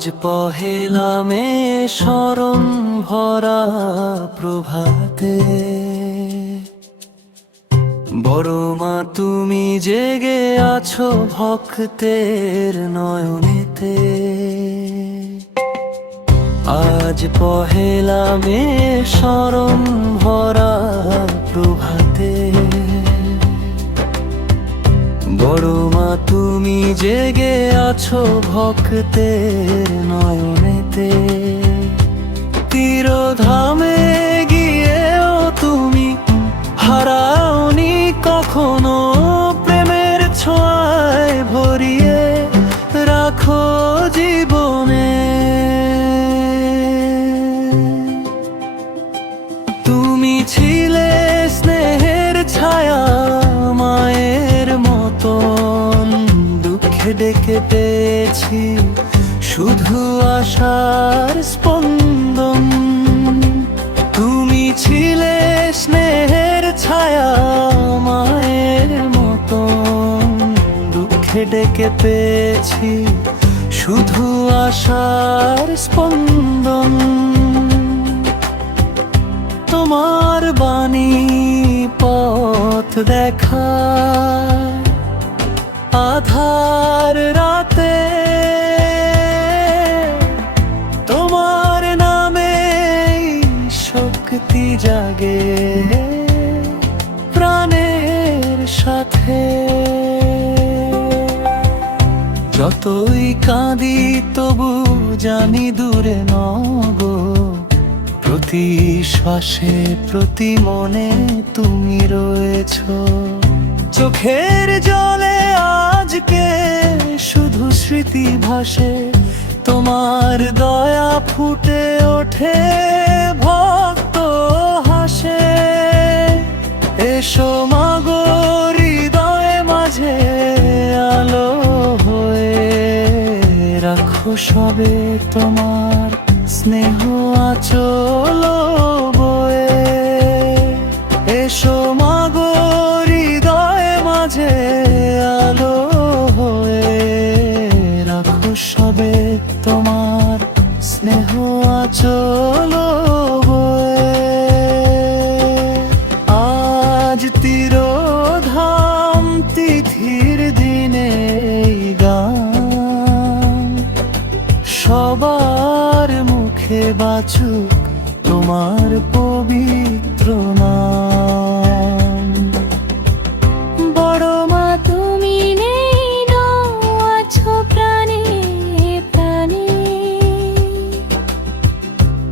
আজ পহেলা মে শরণ ভরা প্রভাতে, বড় মা তুমি জেগে আছো ভক্তের নয়নেতে। আজ পহেলা মে শরণ ভরা প্রভাতে, বড় মা তুমি জেগে আছো ভক্তের নয়নেতে। তীরধামে গিয়েও তুমি হারাওনি কখনো, প্রেমের ছোঁয়ায় ভরিয়ে রাখো জীবনে। তুমি ছিলে স্নেহের ছায়া মায়ের মতন, দুঃখে ডেকে পেয়েছি শুধু আশার স্পন্দন। তুমি ছিলে স্নেহের ছায়া মায়ের মতন, দুঃখে ডেকে পেয়েছি শুধু আশার স্পন্দন। তোমার বাণী পথ দেখায় আধার রাতে, তোমার নামে শক্তি জাগে প্রাণের সাথে। যতই কাঁদি তবু জানি দূরে নগো, প্রতি শ্বাসে প্রতি মনে তুমি রয়েছো। চোখের জলে আজকে শুধু স্মৃতি ভাসে, তোমার দয়া ফুটে ওঠে ভক্ত হাসে। এসো মাগো হৃদয়ে মাঝে আলো হয়ে, রাখো সবে তোমার স্নেহ আচল বয়ে। এসো মাগো হৃদয়ে মাঝে আলো হয়ে, রাখো সবে তোমার স্নেহ আচল বয়ে। আজ তিরোধাম তিথির দিনে গান সবার মুখে বাঁচুক তোমার পবিত্র নাম। বড় মা তুমি নেই আছো প্রাণে প্রাণে,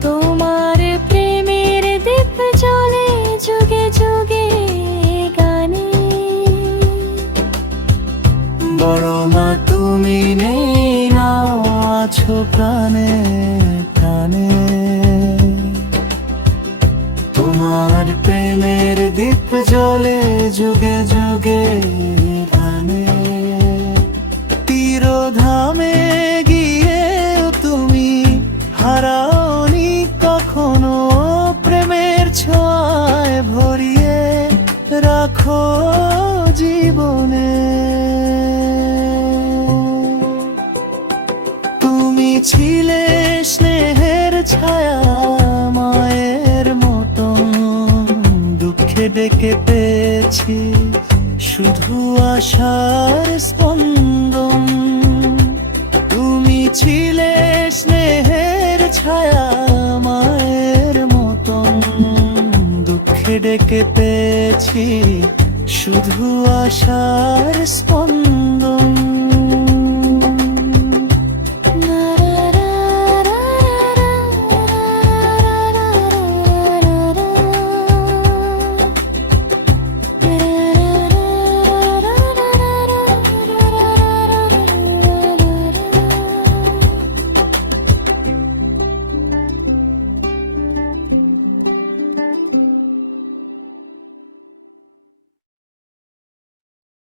তোমার প্রেমের দীপ জ্বলে যুগে যুগে গানে। বড় মা তুমি নেই আছো প্রাণে প্রাণে, তোমার প্রেমের দীপ জ্বলে যুগে যুগে গানে। তীরধামে গিয়েও তুমি হারাওনি কখনো, প্রেমের ছোঁয়ায় ভরিয়ে রাখো জীবনে। তুমি ছিলে স্নেহের ছায়া মায়ের মতন, দুঃখে ডেকে পেয়েছি শুধু আশার স্পন্দন। তুমি ছিলে স্নেহের ছায়া মায়ের মতন, দুঃখে ডেকে পেয়েছি শুধু আশার স্পন্দন।